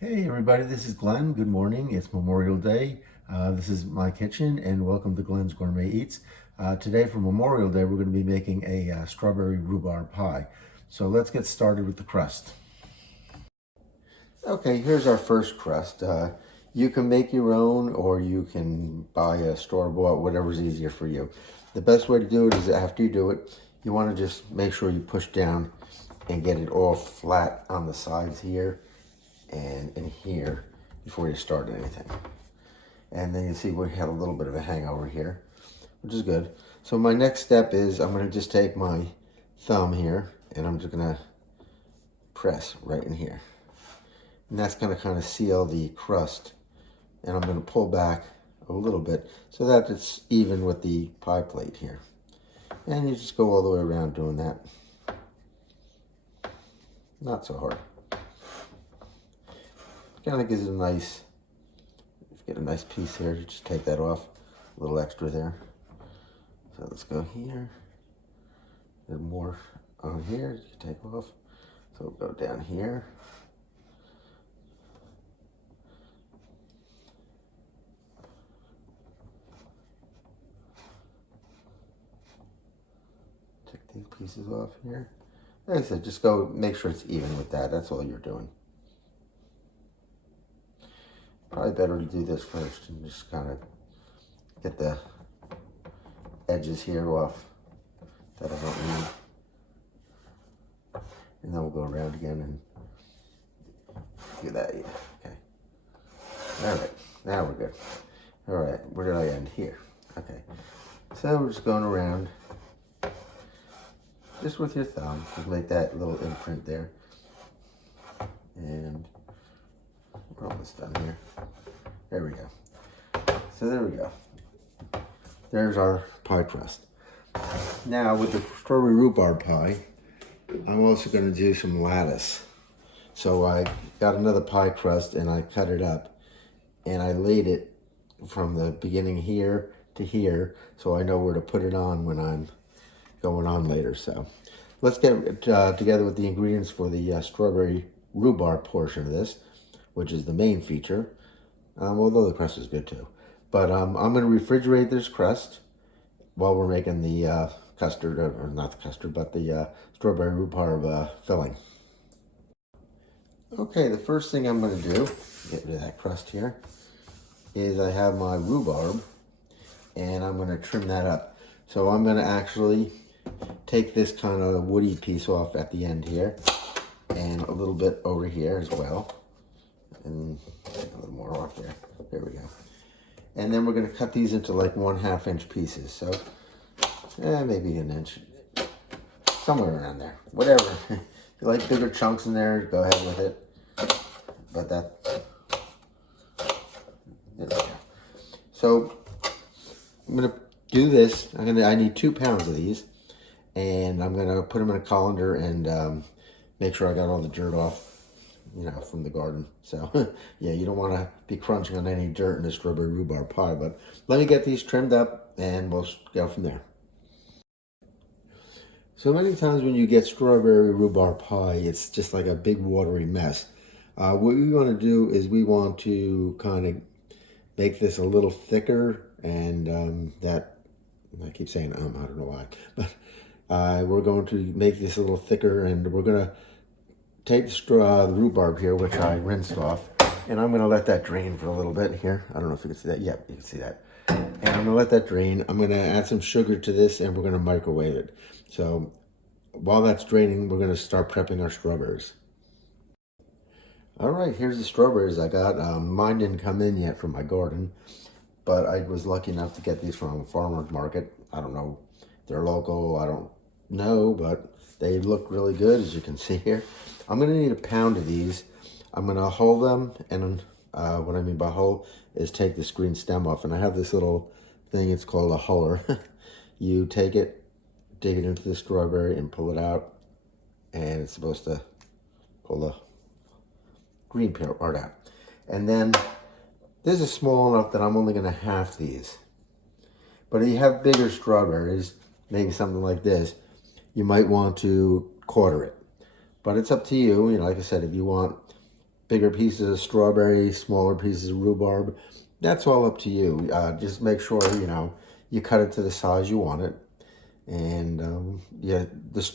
Hey everybody, this is Glenn. Good morning. It's Memorial Day. This is my kitchen and welcome to Glenn's Gourmet Eats. Today for Memorial Day we're going to be making a strawberry rhubarb pie. So let's get started with the crust. Okay, here's our first crust. You can make your own or you can buy a store-bought, whatever's easier for you. The best way to do it is after you do it, you want to just make sure you push down and get it all flat on the sides here and in here before you start anything. And then you see we have a little bit of a hangover here, which is good. So my next step is I'm going to just take my thumb here and I'm just going to press right in here. And that's going to kind of seal the crust. And I'm going to pull back a little bit so that it's even with the pie plate here. And you just go all the way around doing that. Not so hard. Kind of gives it a nice, if you get a nice piece here, you just take that off, a little extra there. So let's go here, a little more on here, you can take off. So we'll go down here. Take these pieces off here. Like I said, just go, make sure it's even with that, that's all you're doing. Probably better to do this first and just kind of get the edges here off that I don't need. And then we'll go around again and do that. Yeah. Okay. All right. Now we're good. All right. Where did I end? Here. Okay. So we're just going around just with your thumb. Just make that little imprint there. And we're almost done here. There we go. So there we go. There's our pie crust. Now with the strawberry rhubarb pie, I'm also going to do some lattice. So I got another pie crust and I cut it up and I laid it from the beginning here to here so I know where to put it on when I'm going on later. So let's get together with the ingredients for the strawberry rhubarb portion of this, which is the main feature, although the crust is good too. But I'm going to refrigerate this crust while we're making the custard, or not the custard, but the strawberry rhubarb filling. Okay, the first thing I'm going to do, get rid of that crust here, is I have my rhubarb, and I'm going to trim that up. So I'm going to actually take this kind of woody piece off at the end here, and a little bit over here as well, and a little more off there. There we go. And then we're going to cut these into like 1/2 inch pieces. So maybe an inch, somewhere around there. Whatever. If you like bigger chunks in there, go ahead with it. But that, there we go. So I'm going to do this. I need 2 pounds of these. And I'm going to put them in a colander and make sure I got all the dirt off, from the garden. So, yeah, you don't want to be crunching on any dirt in the strawberry rhubarb pie. But let me get these trimmed up and we'll go from there. So many times when you get strawberry rhubarb pie, it's just like a big watery mess. What we want to do is we want to kind of make this a little thicker, and I keep saying I don't know why, but we're going to make this a little thicker, and we're going to take the rhubarb here, which I rinsed off, and I'm going to let that drain for a little bit here. I don't know if you can see that. Yep, you can see that. And I'm going to let that drain. I'm going to add some sugar to this, and we're going to microwave it. So while that's draining, we're going to start prepping our strawberries. All right, here's the strawberries I got. Mine didn't come in yet from my garden, but I was lucky enough to get these from a farmer's market. I don't know if they're local, I don't know, but they look really good, as you can see here. I'm going to need 1 pound of these. I'm going to hull them, and what I mean by hull is take this green stem off. And I have this little thing, it's called a huller. You take it, dig it into the strawberry, and pull it out, and it's supposed to pull the green part out. And then this is small enough that I'm only going to half these. But if you have bigger strawberries, maybe something like this, you might want to quarter it. But it's up to you. Like I said, if you want bigger pieces of strawberry, smaller pieces of rhubarb. That's all up to you. Just make sure, you know, you cut it to the size you want it. And yeah, the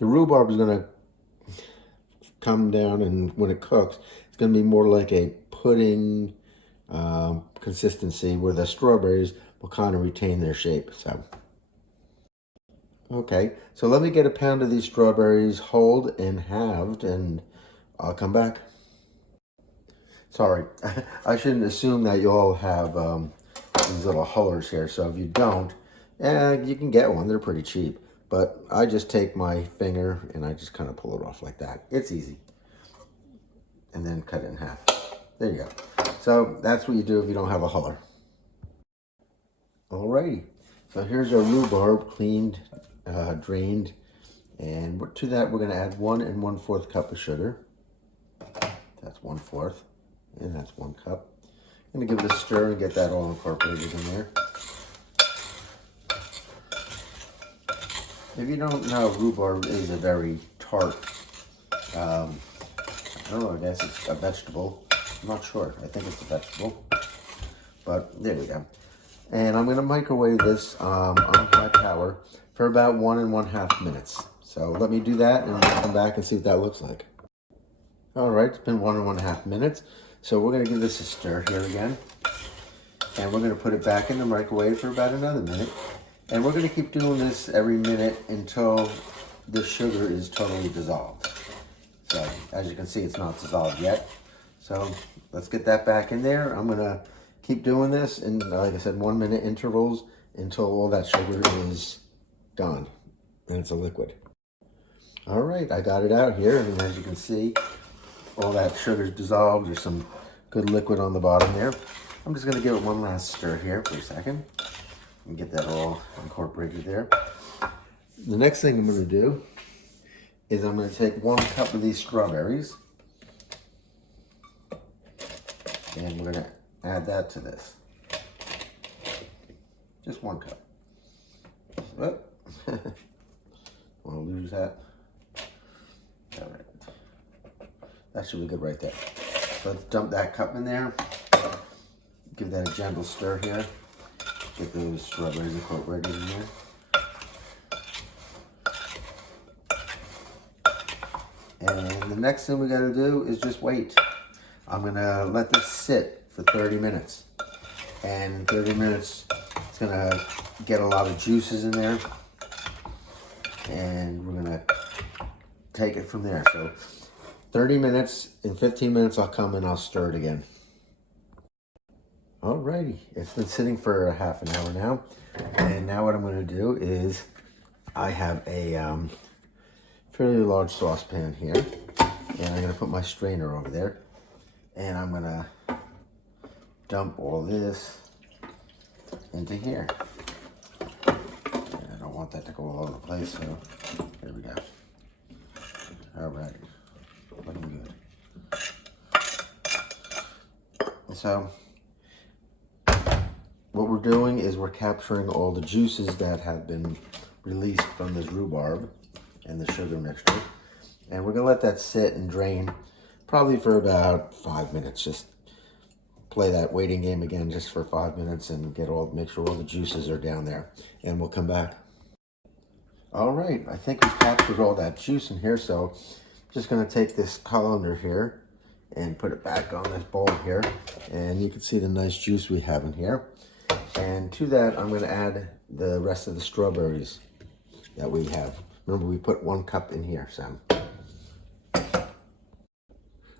rhubarb is going to come down, and when it cooks, it's going to be more like a pudding consistency, where the strawberries will kind of retain their shape. So, okay, so let me get a pound of these strawberries whole and halved, and I'll come back. Sorry, I shouldn't assume that you all have these little hullers here. So if you don't, you can get one. They're pretty cheap. But I just take my finger and I just kind of pull it off like that. It's easy. And then cut it in half. There you go. So that's what you do if you don't have a huller. Alrighty. So here's our rhubarb, cleaned, drained. And to that, we're going to add 1 1/4 cup of sugar. That's 1/4. And that's 1 cup. I'm going to give it a stir and get that all incorporated in there. If you don't know, rhubarb is a very tart, I don't know, I guess it's a vegetable. I'm not sure. I think it's a vegetable. But there we go. And I'm going to microwave this on high power for about 1 1/2 minutes. So let me do that and we'll come back and see what that looks like. All right, it's been 1 1/2 minutes. So we're going to give this a stir here again. And we're going to put it back in the microwave for about another minute. And we're going to keep doing this every minute until the sugar is totally dissolved. So as you can see, it's not dissolved yet. So let's get that back in there. I'm going to keep doing this in, like I said, 1 minute intervals until all that sugar is gone and it's a liquid. All right, I got it out here, and as you can see, all that sugar's dissolved. There's some good liquid on the bottom there. I'm just going to give it one last stir here for a second and get that all incorporated there. The next thing I'm going to do is I'm going to take 1 cup of these strawberries, and we're going to add that to this. Just 1 cup. Oh. Want to lose that? All right. That should be good right there. So let's dump that cup in there. Give that a gentle stir here. Get those strawberries incorporated in there. And the next thing we got to do is just wait. I'm going to let this sit for 30 minutes. And in 30 minutes, it's going to get a lot of juices in there. And we're going to take it from there. So 30 minutes, in 15 minutes, I'll come and I'll stir it again. Alrighty, it's been sitting for a half an hour now. And now what I'm going to do is I have a fairly large saucepan here. And I'm going to put my strainer over there. And I'm going to dump all this into here. And I don't want that to go all over the place, so there we go. Alright, looking good. So what we're doing is we're capturing all the juices that have been released from this rhubarb and the sugar mixture. And we're going to let that sit and drain probably for about 5 minutes. Just play that waiting game again just for 5 minutes and make sure all the juices are down there. And we'll come back. All right, I think we captured all that juice in here. So just going to take this colander here and put it back on this bowl here. And you can see the nice juice we have in here. And to that, I'm going to add the rest of the strawberries that we have. Remember, we put 1 cup in here, Sam.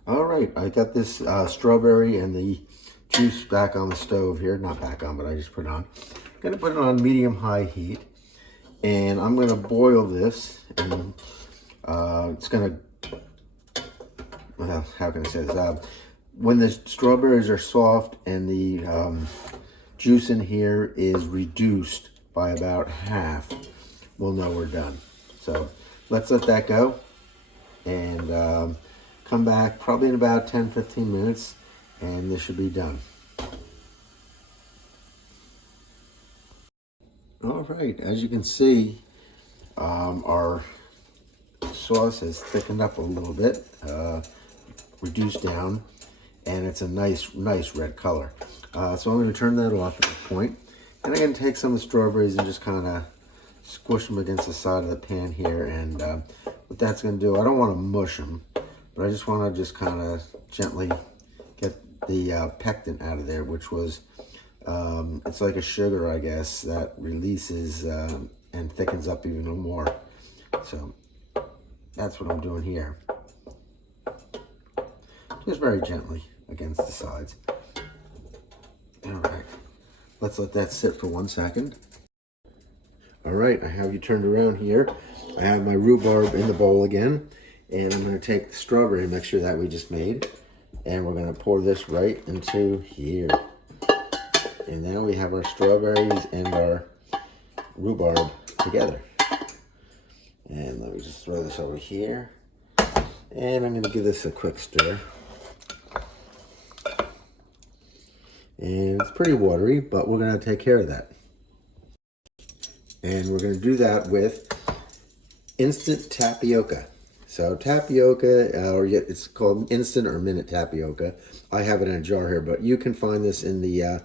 All right, I got this strawberry and the juice back on the stove here. Not back on, but I just put it on. I'm going to put it on medium-high heat. And I'm going to boil this. And it's going to, well, how can I say this? When the strawberries are soft and the juice in here is reduced by about half, we'll know we're done. So let's let that go and come back probably in about 10-15 minutes, and this should be done. All right, as you can see, our sauce has thickened up a little bit. reduced down, and it's a nice red color. So I'm going to turn that off at this point, and I'm going to take some of the strawberries and just kind of squish them against the side of the pan here. And what that's going to do, I don't want to mush them, but I just want to just kind of gently get the pectin out of there, which was, it's like a sugar, I guess, that releases and thickens up even more. So that's what I'm doing here. Just very gently against the sides. All right, let's let that sit for 1 second. All right, I have you turned around here. I have my rhubarb in the bowl again, and I'm going to take the strawberry mixture that we just made, and we're going to pour this right into here. And now we have our strawberries and our rhubarb together. And let me just throw this over here, and I'm going to give this a quick stir. And it's pretty watery, but we're going to take care of that. And we're going to do that with instant tapioca. So tapioca, or it's called instant or minute tapioca. I have it in a jar here, but you can find this in the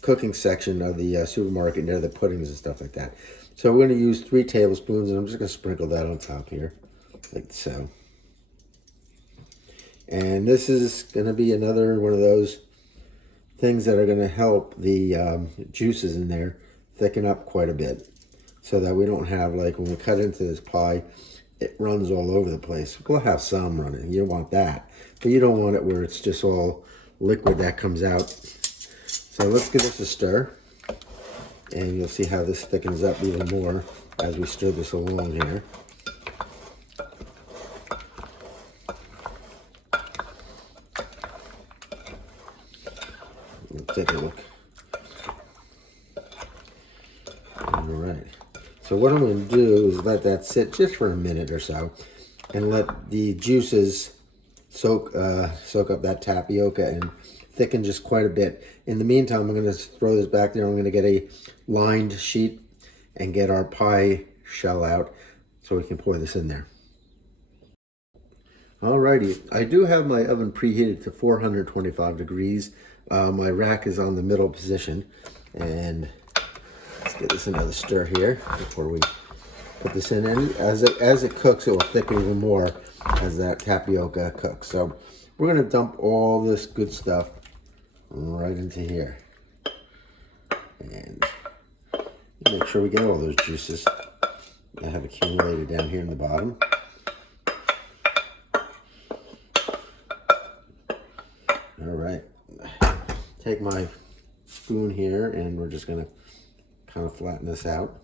cooking section of the supermarket near the puddings and stuff like that. So we're going to use 3 tablespoons, and I'm just going to sprinkle that on top here, like so. And this is going to be another one of those things that are going to help the juices in there thicken up quite a bit, so that we don't have, like, when we cut into this pie, it runs all over the place. We'll have some running. You don't want that, but you don't want it where it's just all liquid that comes out. So let's give this a stir, and you'll see how this thickens up even more as we stir this along here. Let's take a look. All right. So what I'm going to do is let that sit just for a minute or so, and let the juices soak up that tapioca and thicken just quite a bit. In the meantime, I'm going to throw this back there. I'm going to get a lined sheet and get our pie shell out so we can pour this in there. Alrighty, I do have my oven preheated to 425 degrees. My rack is on the middle position, and let's get this another stir here before we put this in. And as it cooks, it will thicken even more as that tapioca cooks. So we're going to dump all this good stuff right into here, and make sure we get all those juices that have accumulated down here in the bottom. All right, take my spoon here, and we're just going to kind of flatten this out.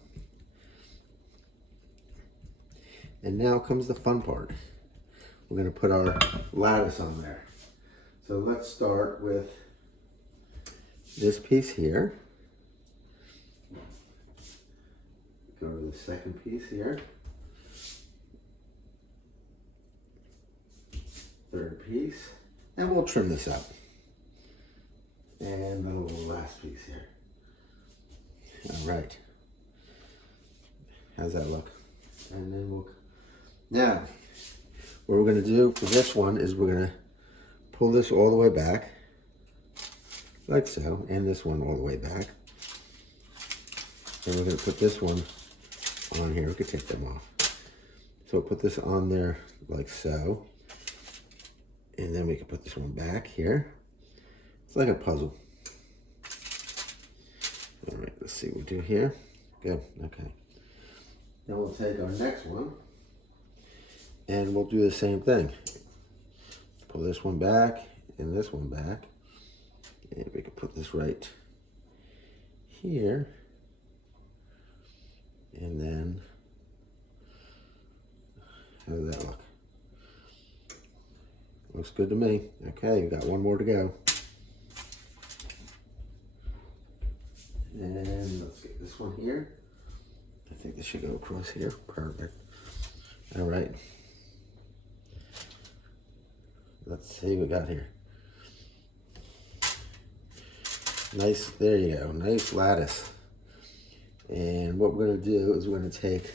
And now comes the fun part. We're going to put our lattice on there. So let's start with this piece here. Go to the second piece here. Third piece. And we'll trim this up. And the last piece here. All right. How's that look? And then now, what we're going to do for this one is we're going to pull this all the way back, like so, and this one all the way back. And we're going to put this one on here. We could take them off. So we'll put this on there like so. And then we can put this one back here. It's like a puzzle. All right, let's see what we do here. Good, okay. Then we'll take our next one, and we'll do the same thing. Pull this one back and this one back. And we can put this right here. And then, how does that look? Looks good to me. Okay, we've got one more to go. And let's get this one here. I think this should go across here. Perfect. All right. Let's see what we got here. Nice, there you go. Nice lattice. And what we're going to do is we're going to take,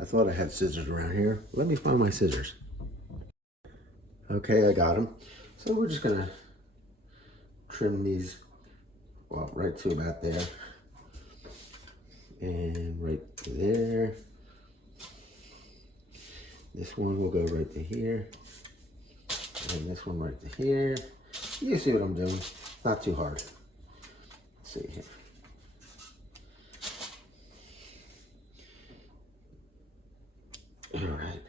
I thought I had scissors around here. Let me find my scissors. Okay, I got them. So we're just gonna trim these, well, right to about there. And right to there. This one will go right to here. And this one right to here. You see what I'm doing. Not too hard. Let's see here. All right.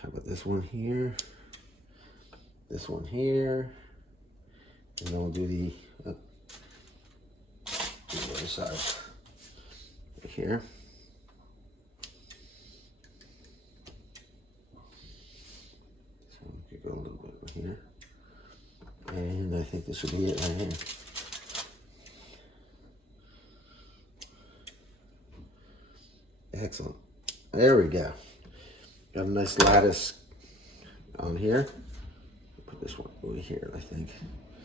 How about this one here? This one here. And then we'll do the other side. Right here. This one could go a little bit here. And I think this should be it right here. Excellent. There we go. Got a nice lattice on here. Put this one over here, I think.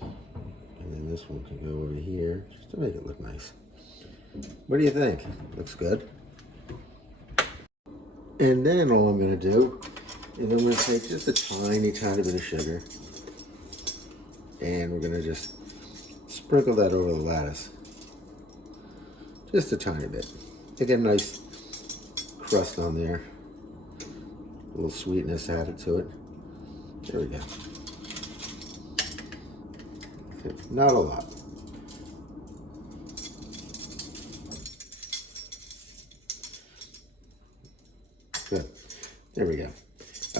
And then this one can go over here, just to make it look nice. What do you think? Looks good. And then all I'm gonna do is I'm gonna take just a tiny, tiny bit of sugar. And we're gonna just sprinkle that over the lattice. Just a tiny bit. To get a nice crust on there. A little sweetness added to it. There we go. Not a lot. Good. There we go.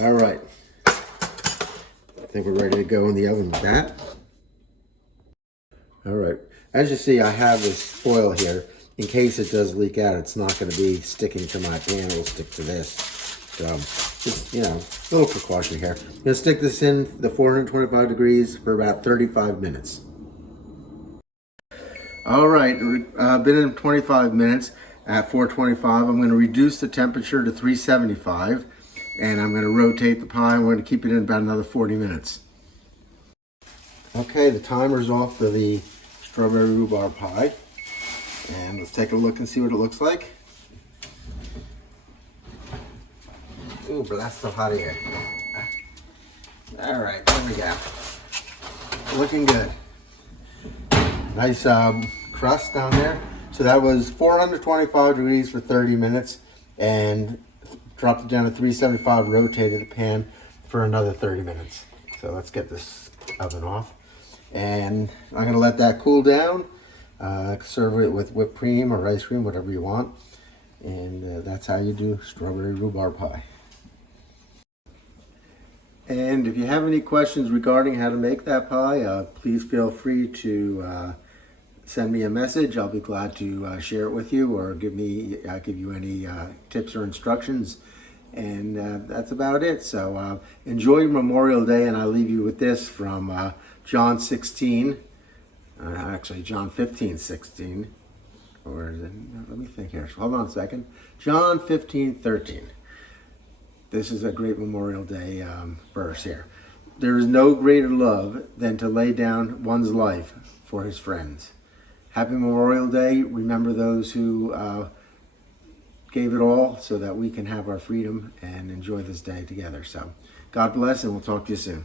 All right. I think we're ready to go in the oven with that. All right. As you see, I have this foil here. In case it does leak out, it's not going to be sticking to my pan. It'll stick to this. So, just, you know, a little precaution here. I'm going to stick this in the 425 degrees for about 35 minutes. All right, been in 25 minutes at 425. I'm going to reduce the temperature to 375, and I'm going to rotate the pie. I'm going to keep it in about another 40 minutes. Okay, the timer's off for the strawberry rhubarb pie. And let's take a look and see what it looks like. Ooh, blast so hot here. All right, there we go. Looking good. Nice crust down there. So that was 425 degrees for 30 minutes and dropped it down to 375, rotated the pan for another 30 minutes. So let's get this oven off. And I'm gonna let that cool down. Serve it with whipped cream or ice cream, whatever you want. And that's how you do strawberry rhubarb pie. And if you have any questions regarding how to make that pie, please feel free to send me a message. I'll be glad to share it with you or give you any tips or instructions. And that's about it. So enjoy Memorial Day, and I'll leave you with this from John 16. Actually, John 15:16, or is it, let me think here. Hold on a second. John 15:13. This is a great Memorial Day verse here. There is no greater love than to lay down one's life for his friends. Happy Memorial Day. Remember those who gave it all so that we can have our freedom and enjoy this day together. So God bless, and we'll talk to you soon.